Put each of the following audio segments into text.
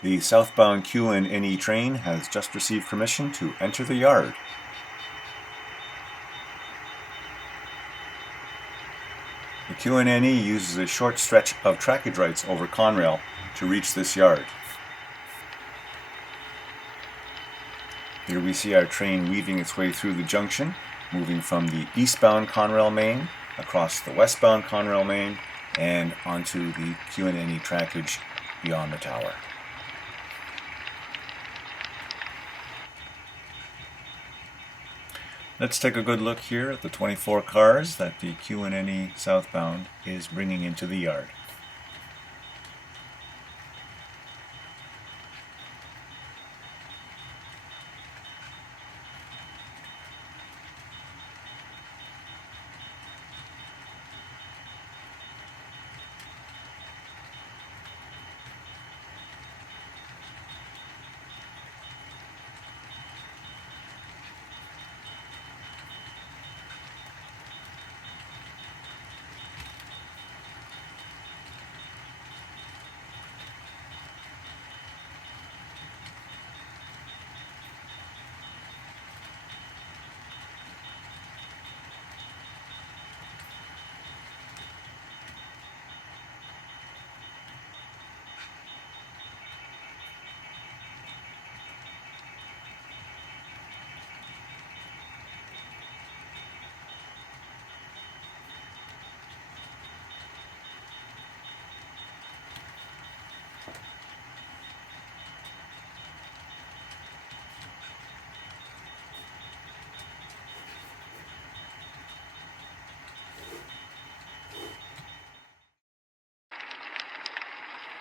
The southbound Q&NE train has just received permission to enter the yard. The Q&NE uses a short stretch of trackage rights over Conrail to reach this yard. Here we see our train weaving its way through the junction, moving from the eastbound Conrail main, across the westbound Conrail main, and onto the Q&NE trackage beyond the tower. Let's take a good look here at the 24 cars that the Q&NE southbound is bringing into the yard.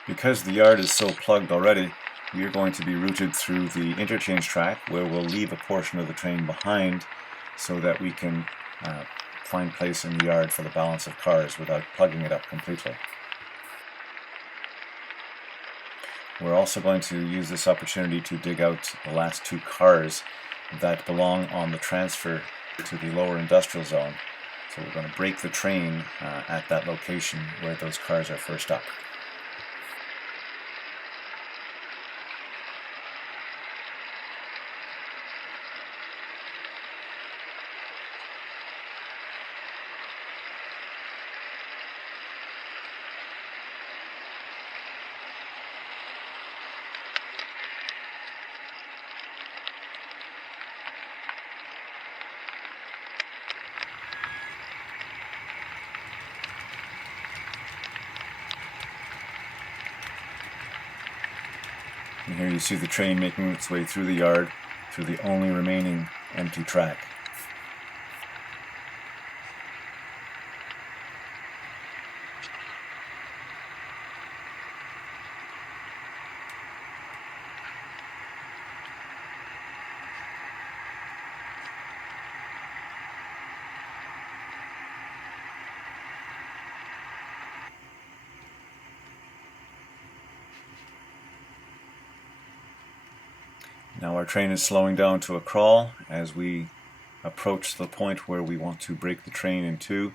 Because the yard is so plugged already, we are going to be routed through the interchange track, where we'll leave a portion of the train behind so that we can find place in the yard for the balance of cars without plugging it up completely. We're also going to use this opportunity to dig out the last two cars that belong on the transfer to the lower industrial zone. So we're going to break the train at that location where those cars are first up. And here you see the train making its way through the yard, through the only remaining empty track. Now our train is slowing down to a crawl as we approach the point where we want to break the train in two.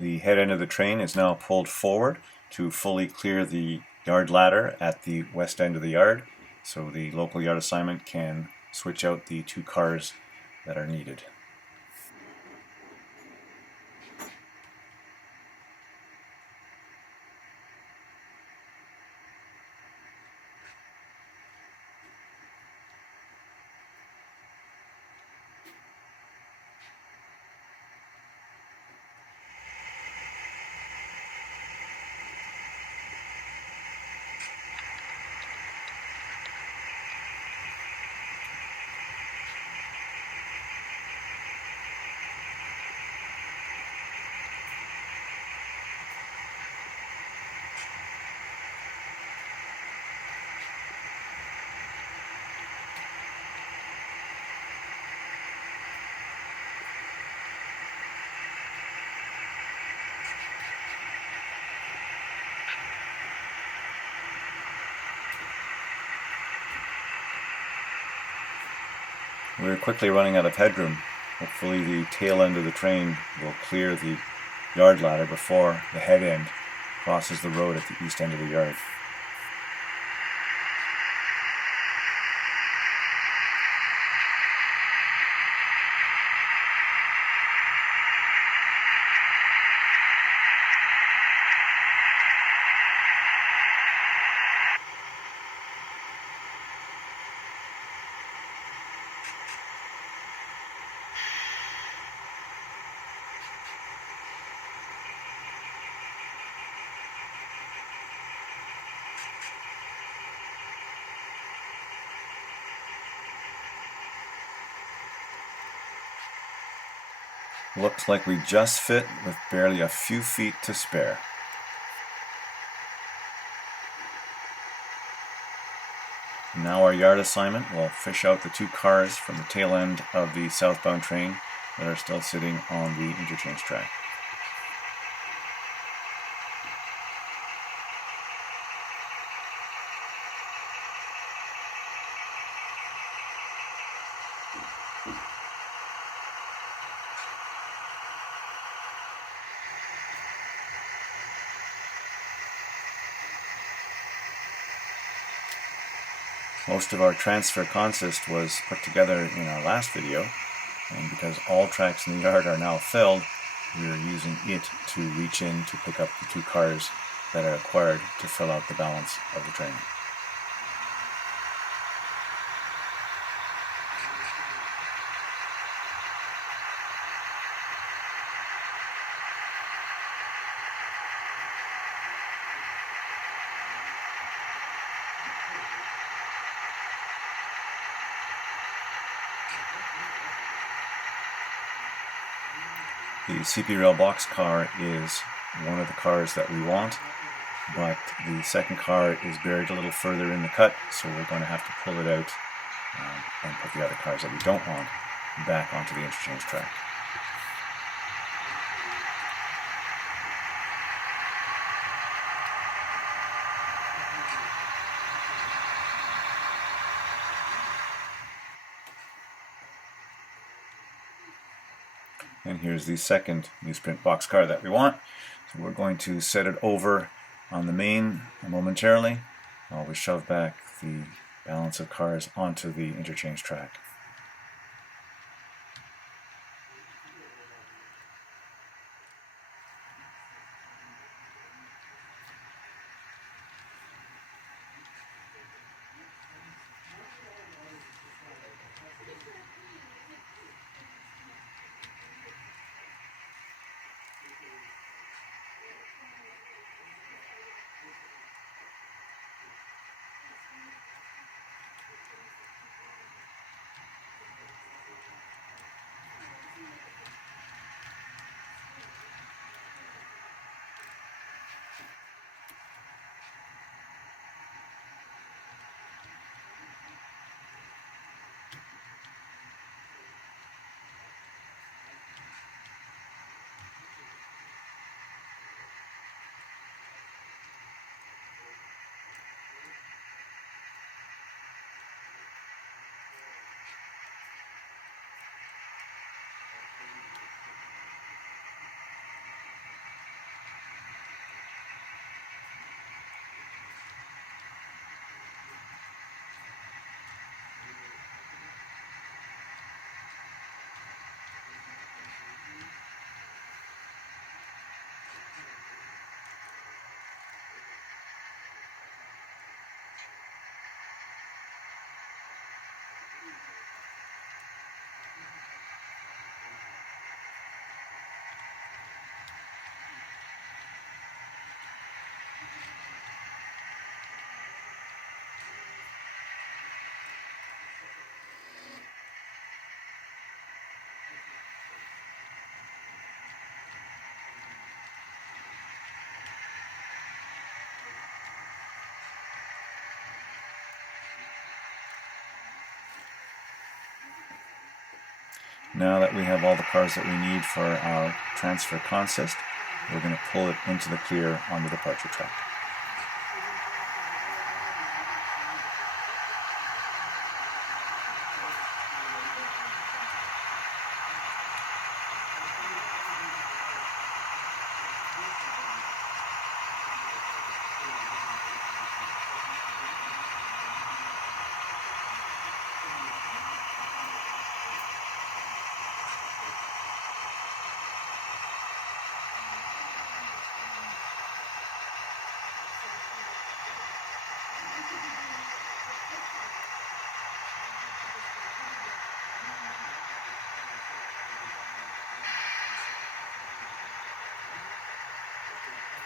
The head end of the train is now pulled forward to fully clear the yard ladder at the west end of the yard, so the local yard assignment can switch out the two cars that are needed. We're quickly running out of headroom. Hopefully the tail end of the train will clear the yard ladder before the head end crosses the road at the east end of the yard. Looks like we just fit with barely a few feet to spare. Now our yard assignment will fish out the 2 cars from the tail end of the southbound train that are still sitting on the interchange track. Most of our transfer consist was put together in our last video, and because all tracks in the yard are now filled, we are using it to reach in to pick up the 2 cars that are required to fill out the balance of the train. The CP rail box car is one of the cars that we want, but the second car is buried a little further in the cut, so we're going to have to pull it out and put the other cars that we don't want back onto the interchange track. And here's the second newsprint boxcar that we want. So we're going to set it over on the main momentarily while we shove back the balance of cars onto the interchange track. Now that we have all the cars that we need for our transfer consist, we're going to pull it into the clear on the departure track.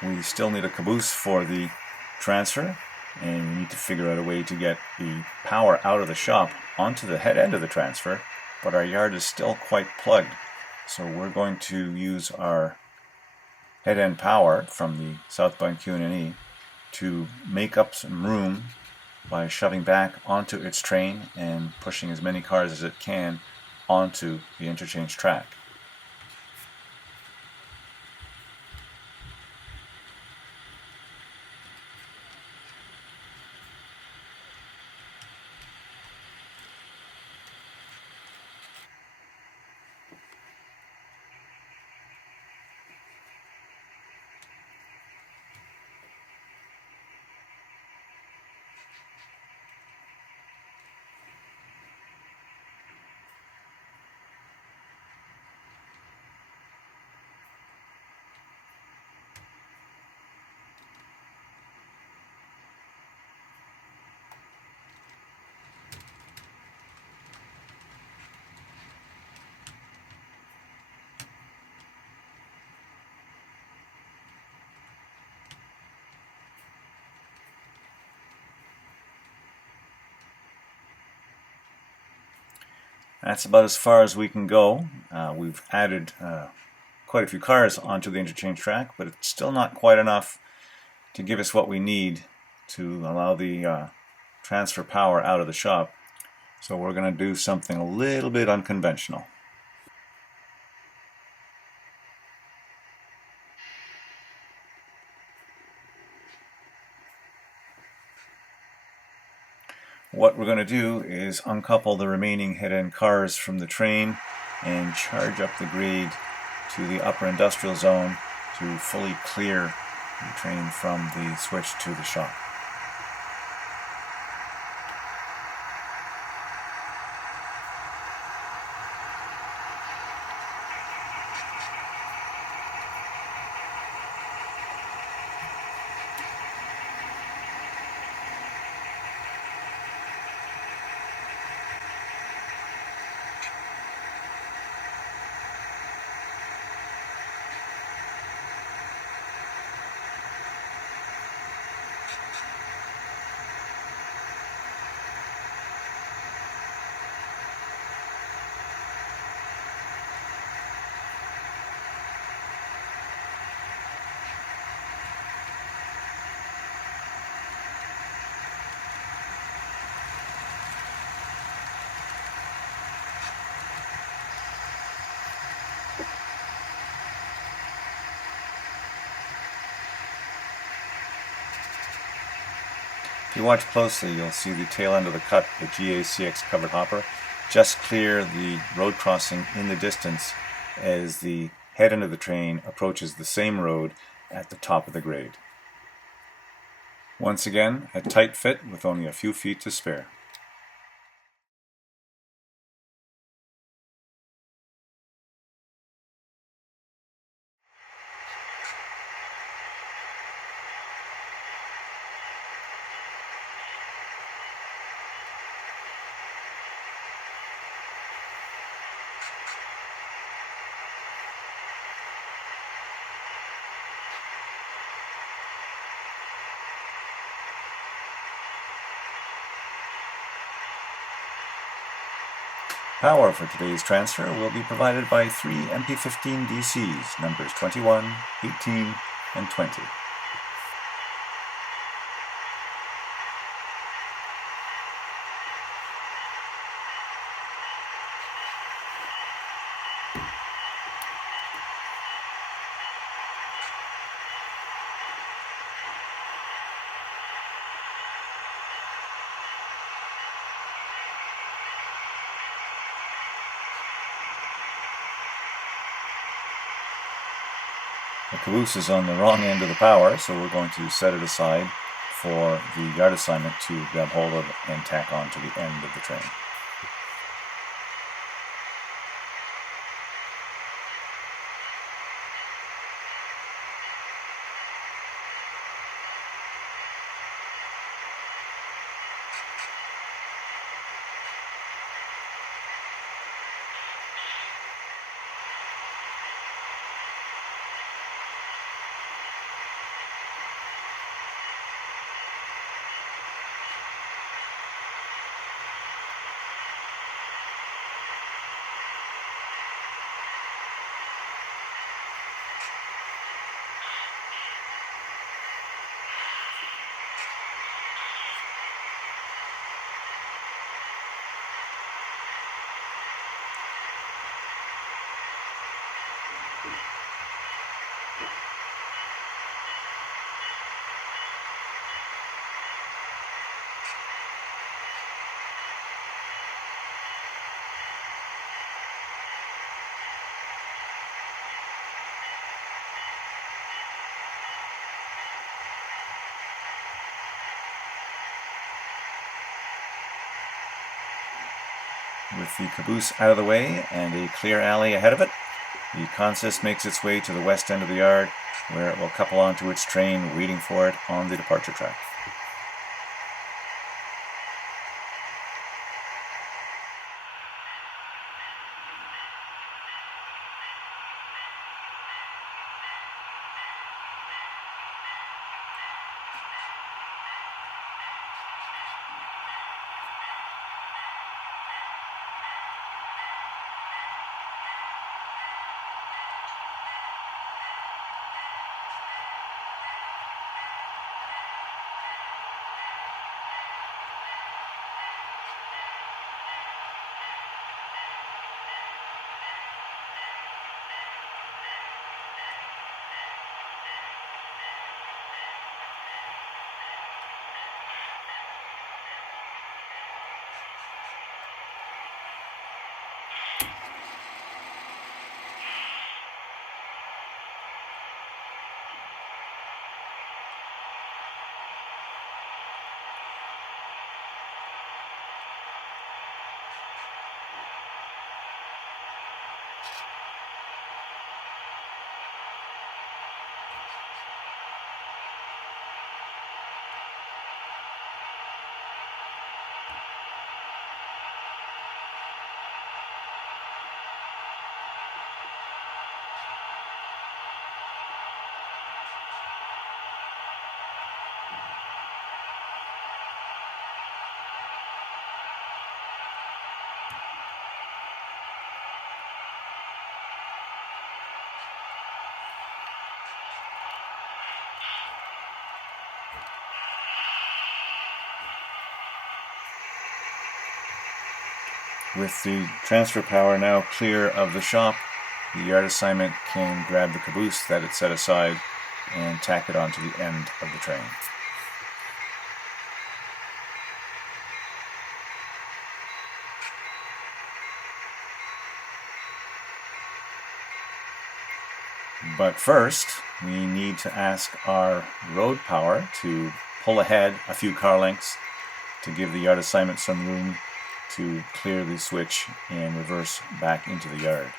We still need a caboose for the transfer, and we need to figure out a way to get the power out of the shop onto the head end of the transfer, but our yard is still quite plugged. So we're going to use our head end power from the Southbound Q&NE to make up some room by shoving back onto its train and pushing as many cars as it can onto the interchange track. That's about as far as we can go. We've added quite a few cars onto the interchange track, but it's still not quite enough to give us what we need to allow the transfer power out of the shop. So we're going to do something a little bit unconventional. What we're going to do is uncouple the remaining head-end cars from the train and charge up the grade to the upper industrial zone to fully clear the train from the switch to the shop. If you watch closely, you'll see the tail end of the cut, the GACX covered hopper, just clear the road crossing in the distance as the head end of the train approaches the same road at the top of the grade. Once again, a tight fit with only a few feet to spare. Power for today's transfer will be provided by 3 MP15 DCs, numbers 21, 18, and 20. The caboose is on the wrong end of the power, so we're going to set it aside for the yard assignment to grab hold of and tack on to the end of the train. With the caboose out of the way and a clear alley ahead of it, the consist makes its way to the west end of the yard, where it will couple onto its train waiting for it on the departure track. With the transfer power now clear of the shop, the yard assignment can grab the caboose that it set aside and tack it onto the end of the train. But first, we need to ask our road power to pull ahead a few car lengths to give the yard assignment some room to clear the switch and reverse back into the yard.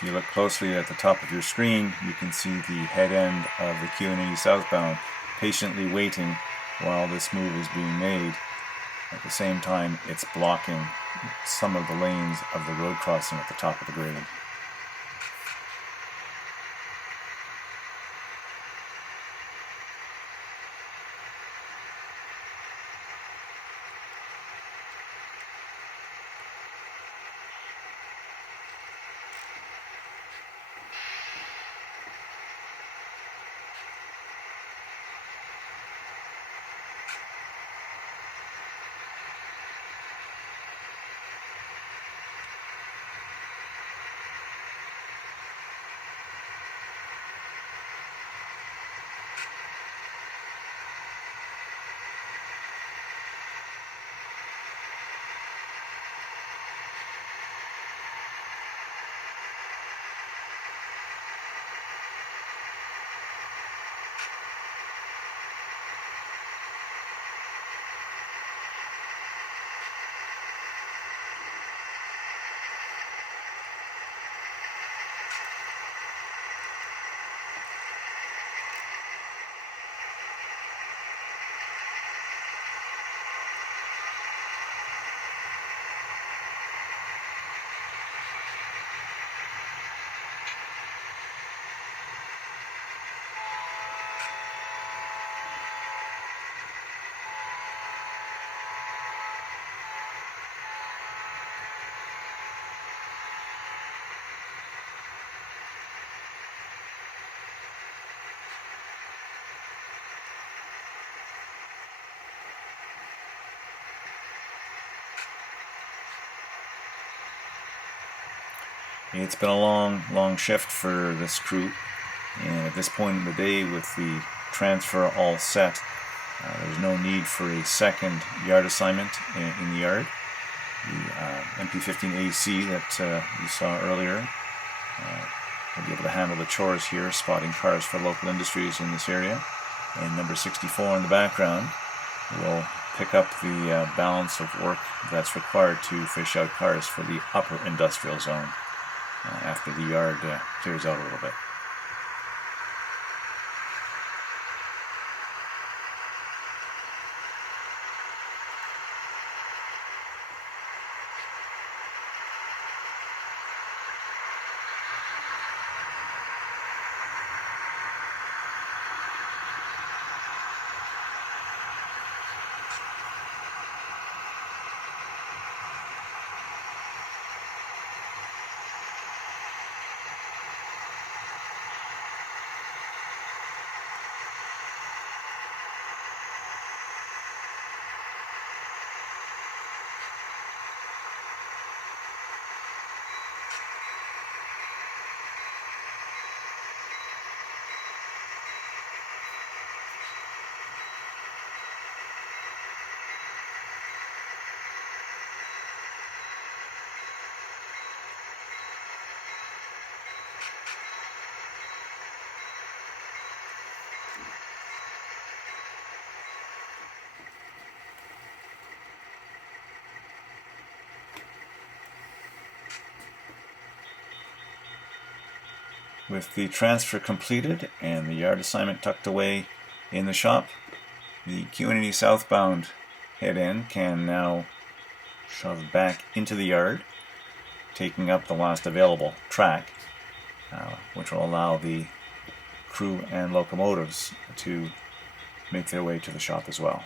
If you look closely at the top of your screen, you can see the head end of the Q&NE Southbound patiently waiting while this move is being made. At the same time, it's blocking some of the lanes of the road crossing at the top of the grade. It's been a long shift for this crew, and at this point in the day, with the transfer all set, there's no need for a second yard assignment in the yard. The MP15AC that you saw earlier will be able to handle the chores here, spotting cars for local industries in this area. And number 64 in the background will pick up the balance of work that's required to fish out cars for the upper industrial zone after the yard clears out a little bit. With the transfer completed and the yard assignment tucked away in the shop, the Q&NE Southbound head end can now shove back into the yard, taking up the last available track, which will allow the crew and locomotives to make their way to the shop as well.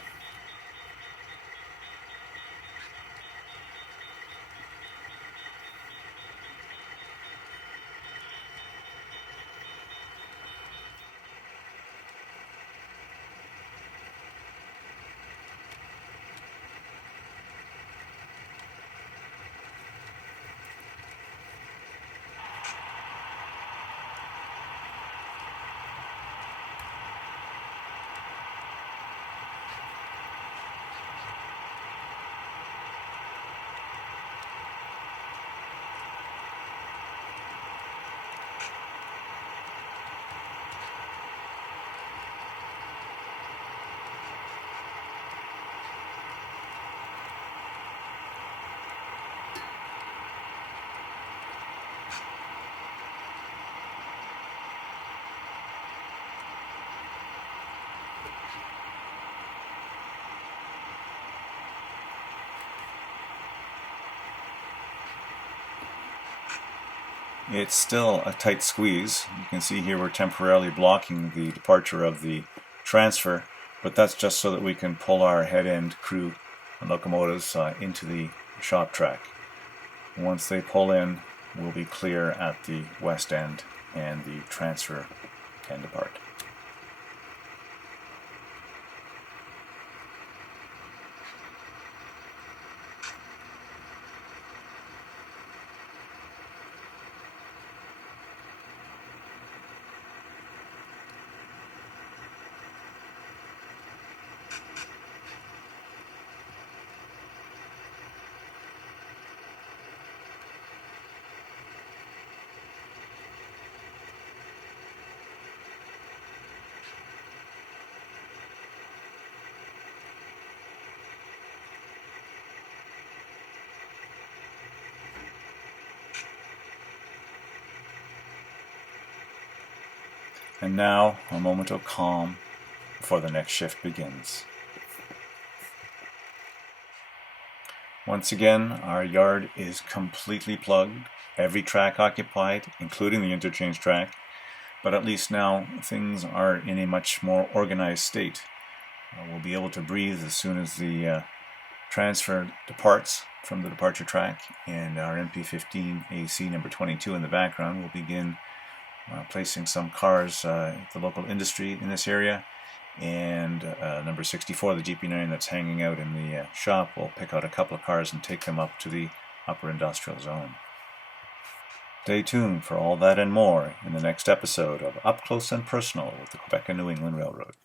It's still a tight squeeze. You can see here we're temporarily blocking the departure of the transfer, but that's just so that we can pull our head-end crew and locomotives into the shop track. Once they pull in, we'll be clear at the west end and the transfer can depart. And now, a moment of calm before the next shift begins. Once again, our yard is completely plugged, every track occupied, including the interchange track, but at least now things are in a much more organized state. We'll be able to breathe as soon as the transfer departs from the departure track, and our MP15 AC number 22 in the background will begin placing some cars at the local industry in this area, and number 64, the GP9 that's hanging out in the shop, will pick out a couple of cars and take them up to the upper industrial zone. Stay tuned for all that and more in the next episode of Up Close and Personal with the Quebec and New England Railroad.